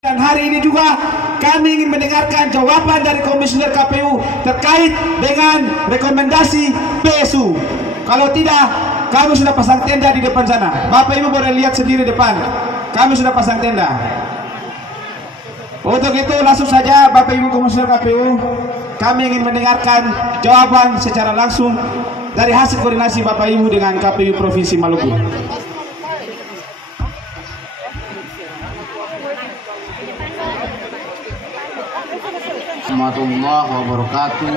Dan hari ini juga kami ingin mendengarkan jawaban dari Komisioner KPU terkait dengan rekomendasi PSU. Kalau tidak, kami sudah pasang tenda di depan sana. Bapak Ibu boleh lihat sendiri depan. Kami sudah pasang tenda. Untuk itu langsung saja Bapak Ibu Komisioner KPU, kami ingin mendengarkan jawaban secara langsung dari hasil koordinasi Bapak Ibu dengan KPU Provinsi Maluku. Warahmatullahi wabarakatuh.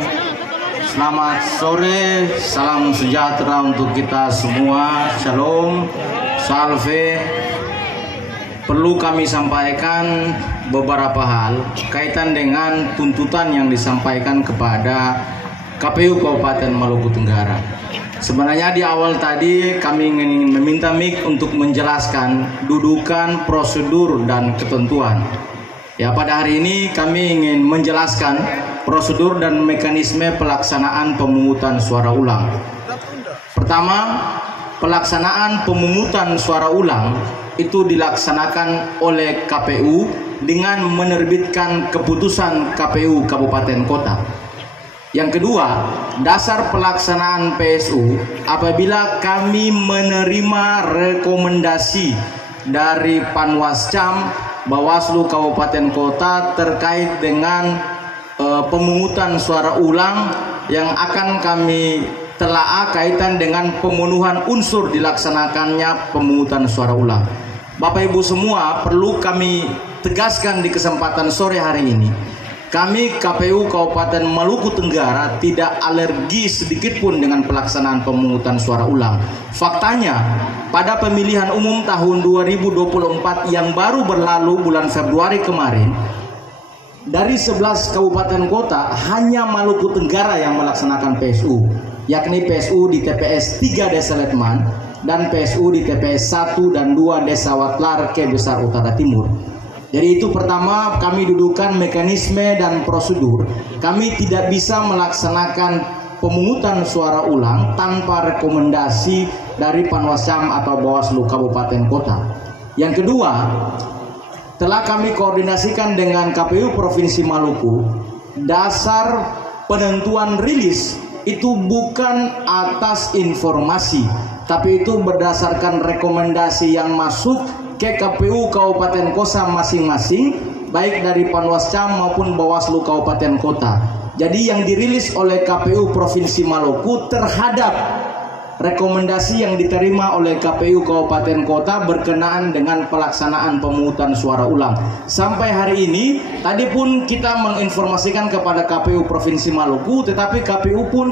Selamat sore, salam sejahtera untuk kita semua. Shalom, salve. Perlu kami sampaikan beberapa hal kaitan dengan tuntutan yang disampaikan kepada KPU Kabupaten Maluku Tenggara. Sebenarnya di awal tadi kami ingin meminta mic untuk menjelaskan dudukan, prosedur, dan ketentuan. Ya, pada hari ini kami ingin menjelaskan prosedur dan mekanisme pelaksanaan pemungutan suara ulang. Pertama, pelaksanaan pemungutan suara ulang itu dilaksanakan oleh KPU dengan menerbitkan keputusan KPU Kabupaten Kota. Yang kedua, dasar pelaksanaan PSU apabila kami menerima rekomendasi dari Panwascam Bawaslu Kabupaten Kota terkait dengan pemungutan suara ulang yang akan kami telaah kaitan dengan pemenuhan unsur dilaksanakannya pemungutan suara ulang. Bapak Ibu semua, perlu kami tegaskan di kesempatan sore hari ini, kami KPU Kabupaten Maluku Tenggara tidak alergi sedikit pun dengan pelaksanaan pemungutan suara ulang. Faktanya, pada pemilihan umum tahun 2024 yang baru berlalu bulan Februari kemarin, dari 11 kabupaten kota hanya Maluku Tenggara yang melaksanakan PSU, yakni PSU di TPS 3 Desa Letman dan PSU di TPS 1 dan 2 Desa Watlar ke Besar Utara Timur. Jadi itu pertama, kami dudukan mekanisme dan prosedur. Kami tidak bisa melaksanakan pemungutan suara ulang tanpa rekomendasi dari Panwascam atau Bawaslu Kabupaten Kota. Yang kedua, telah kami koordinasikan dengan KPU Provinsi Maluku, dasar penentuan rilis itu bukan atas informasi, tapi itu berdasarkan rekomendasi yang masuk ke KPU Kabupaten Kota masing-masing, baik dari Panwascam maupun Bawaslu Kabupaten Kota. Jadi yang dirilis oleh KPU Provinsi Maluku terhadap rekomendasi yang diterima oleh KPU Kabupaten Kota berkenaan dengan pelaksanaan pemungutan suara ulang. Sampai hari ini, tadi pun kita menginformasikan kepada KPU Provinsi Maluku, tetapi KPU pun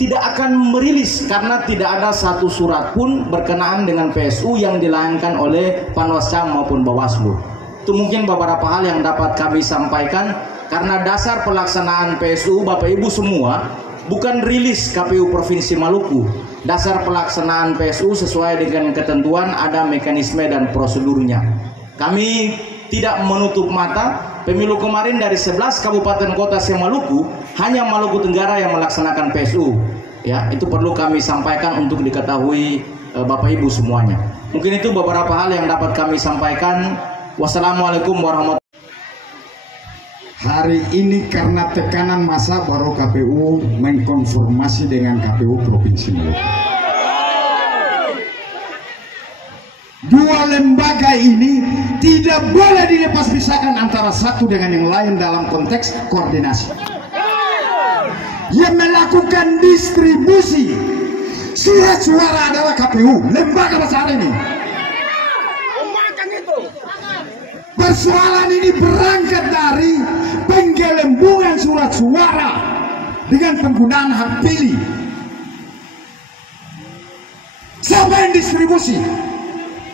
tidak akan merilis karena tidak ada satu surat pun berkenaan dengan PSU yang dilayangkan oleh Panwascam maupun Bawaslu. Itu mungkin beberapa hal yang dapat kami sampaikan, karena dasar pelaksanaan PSU Bapak Ibu semua bukan rilis KPU Provinsi Maluku. Dasar pelaksanaan PSU sesuai dengan ketentuan, ada mekanisme dan prosedurnya. Kami tidak menutup mata. Pemilu kemarin dari 11 kabupaten kota se-Maluku, hanya Maluku Tenggara yang melaksanakan PSU. Ya, itu perlu kami sampaikan untuk diketahui Bapak Ibu semuanya. Mungkin itu beberapa hal yang dapat kami sampaikan. Wassalamualaikum warahmatullahi wabarakatuh. Hari ini karena tekanan massa baru KPU mengkonfirmasi dengan KPU Provinsi Maluku. Dua lembaga ini tidak boleh dilepas pisahkan antara satu dengan yang lain dalam konteks koordinasi. Yang melakukan distribusi surat suara adalah KPU, lembaga besar ini. Persoalan ini berangkat dari penggelembungan surat suara dengan penggunaan hak pilih. Siapa yang distribusi?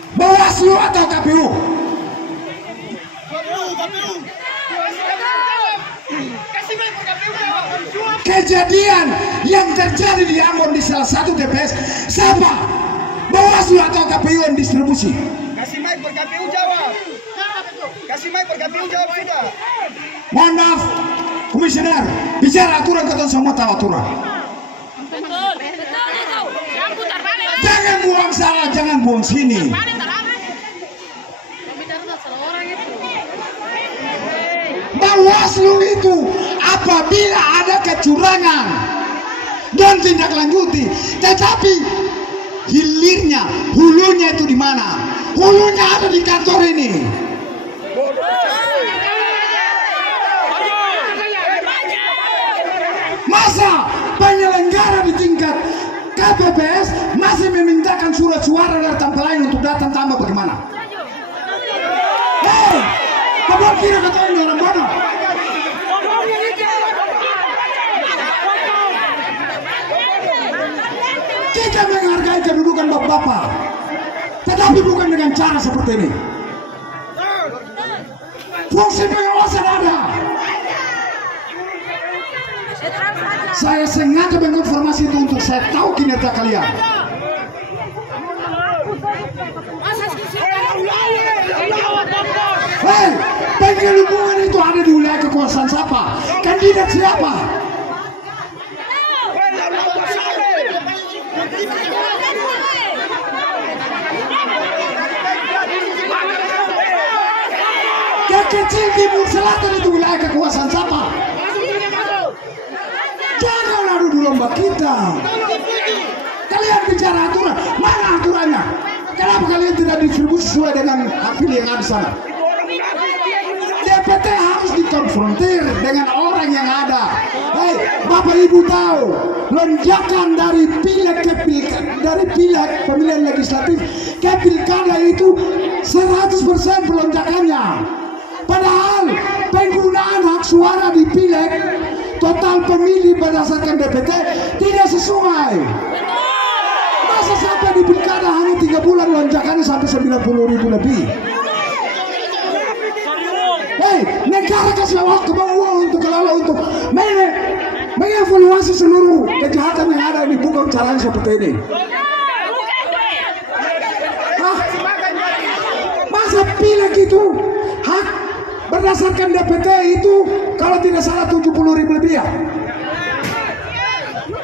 Bawaslu atau KPU? Kejadian yang terjadi di Ambon di salah satu TPS, siapa? Bawaslu atau KPU yang distribusi? Kasih mic per KPU jawab. Kasih mic per KPU jawab sudah. Mohon maaf, Komisioner, bicara aturan, kita semua tahu aturan. Betul, betul itu. Yang putar balik. Jangan buang salah, jangan buang sini. Balik, balik. Yang bicara salah orang itu. Bawaslu itu apabila ada kecurangan dan tindak lanjuti, tetapi hilirnya, hulunya itu di mana? Hulunya ada di kantor ini. Masa penyelenggara di tingkat KPPS masih memintakan surat suara dari tempat lain untuk datang tambah bagaimana? Hei, apa kira kata ini orang mana? Kita menghargai kedudukan bapak-bapak, tetapi bukan dengan cara seperti ini. Fungsi pengawasan ada. Saya sengaja menginformasi itu untuk saya tahu kinerja kalian. Hei, pengelubungan itu ada di wilayah kekuasaan siapa? Kandidat siapa? Kecil Timur Selatan itu wilayah kekuasaan siapa? Jangan adu domba kita. Kalian bicara aturan, mana aturannya? Kenapa kalian tidak distribusi sesuai dengan hak pilih yang ada di sana? DPT harus dikonfrontir dengan orang yang ada. Hei, Bapak Ibu tahu lonjakan dari pileg ke pilkada, dari pileg pemilihan legislatif ke pilkada itu 100% pelonjakannya. Padahal penggunaan hak suara di pileg total pemilih berdasarkan DPT tidak sesuai. Masa sampai di pilkada hanya 3 bulan lonjakannya sampai 90.000 lebih. Hei, negara kasih waktu uang untuk kelola untuk mengevaluasi seluruh kejahatan yang ada di bukan caranya seperti ini. Masa pileg itu hak berdasarkan DPT itu kalau tidak salah 70.000 lebih ya.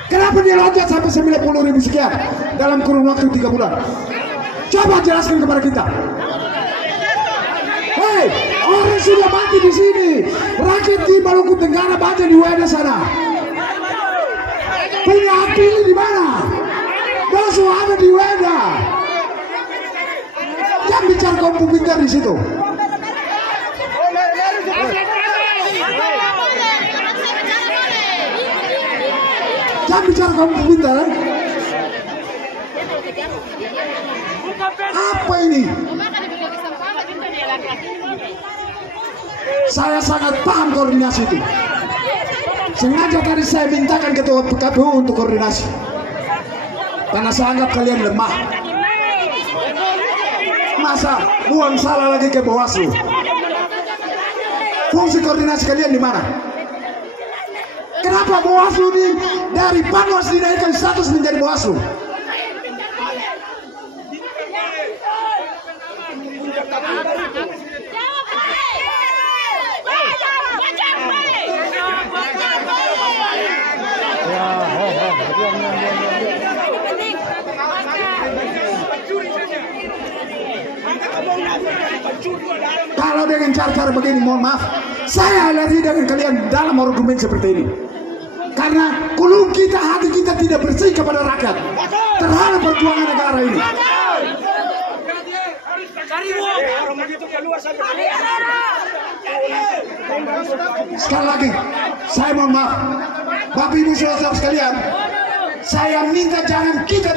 Kenapa dia loncat sampai 90.000 sekian dalam kurun waktu 3 bulan? Coba jelaskan kepada kita. Hei, orang sudah mati di sini. Rakyat di Maluku Tenggara baca di WD sana. Punya hak pilih di mana? Bawaslu ada di WD. Jangan bicara kaum pintar di situ. Jangan bicara kamu pintar. Apa ini? Saya sangat paham koordinasi itu. Sengaja tadi saya mintakan ketua KPU untuk koordinasi, karena saya anggap kalian lemah. Masa buang salah lagi ke Bawaslu? Fungsi koordinasi kalian di mana? Kenapa Bawaslu ini dari Panwas dinaikkan status menjadi Bawaslu? Kalau dengan cara-cara begini, mohon maaf, saya lari dengan kalian dalam argumen seperti ini. Karena kulung kita, hati kita tidak bersih kepada rakyat terhadap perjuangan negara ini. Sekali lagi, saya mohon maaf, Bapak Ibu saudara sekalian, saya minta jangan kita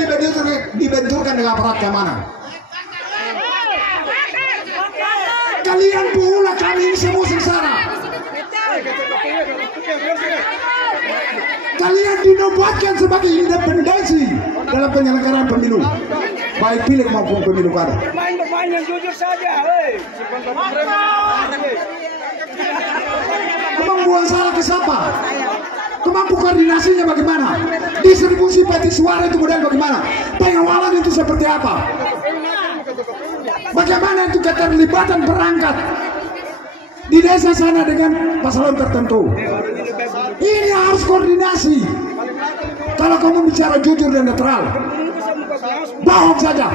dibenturkan dengan aparat keamanan. Kalian pula kami ini semua sengsara. Kalian dinobatkan sebagai independensi dalam penyelenggaraan pemilu, baik pileg maupun pemilu kada. Bermain yang jujur saja, Membuang salah ke siapa? Kemampu koordinasinya bagaimana? Distribusi peti suara itu model bagaimana? Pengawalan itu seperti apa? Bagaimana itu keterlibatan perangkat di desa sana dengan paslon tertentu? Ini harus koordinasi. Kalau kamu bicara jujur dan netral, bohong saja.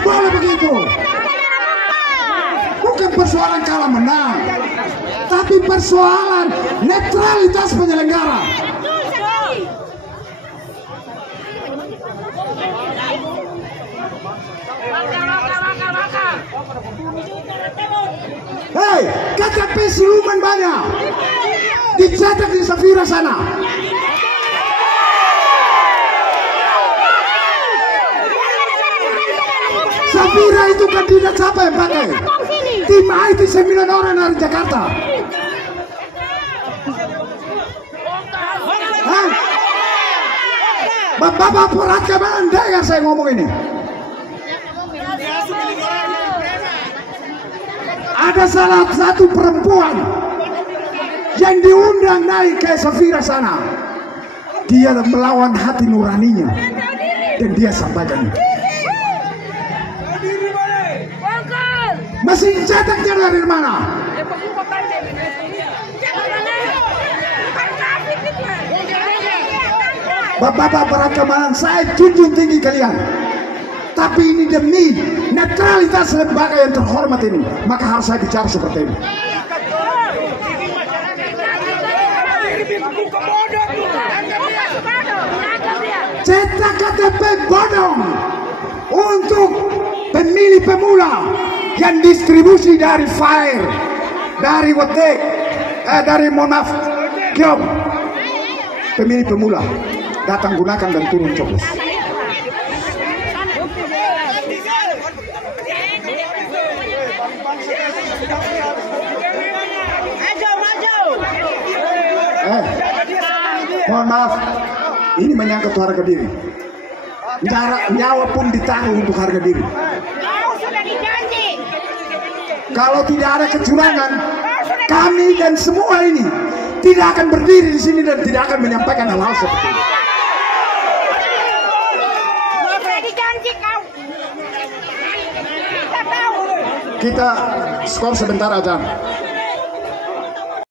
boleh begitu. Bukan persoalan kalah menang, tapi persoalan netralitas penyelenggara. Hei, KTP siluman banyak dicetak di Safira sana. Safira itu kandidat siapa yang pakai? Tim IT 9 orang dari Jakarta. Hah? Bapak perhatikan dengar saya ngomong ini. Ada salah satu perempuan yang diundang naik ke Safira sana. Dia melawan hati nuraninya dan dia sampaikan. Masih cetaknya dari mana? Bapak-bapak perakaman, saya junjung tinggi kalian. Tapi ini demi netralitas lembaga yang terhormat ini, maka harus saya bicara seperti ini. Cetak KTP bodong untuk pemilih pemula yang distribusi dari Fire, dari Wetek, dari Monaf, Kiom. Pemilih pemula datang gunakan dan turun coblos. Mohon maaf, ini menyangkut harga diri. Nyawa pun ditanggung untuk harga diri. Kalau tidak ada kecurangan, kami dan semua ini tidak akan berdiri di sini dan tidak akan menyampaikan hal-hal seperti ini. Kita skor sebentar aja.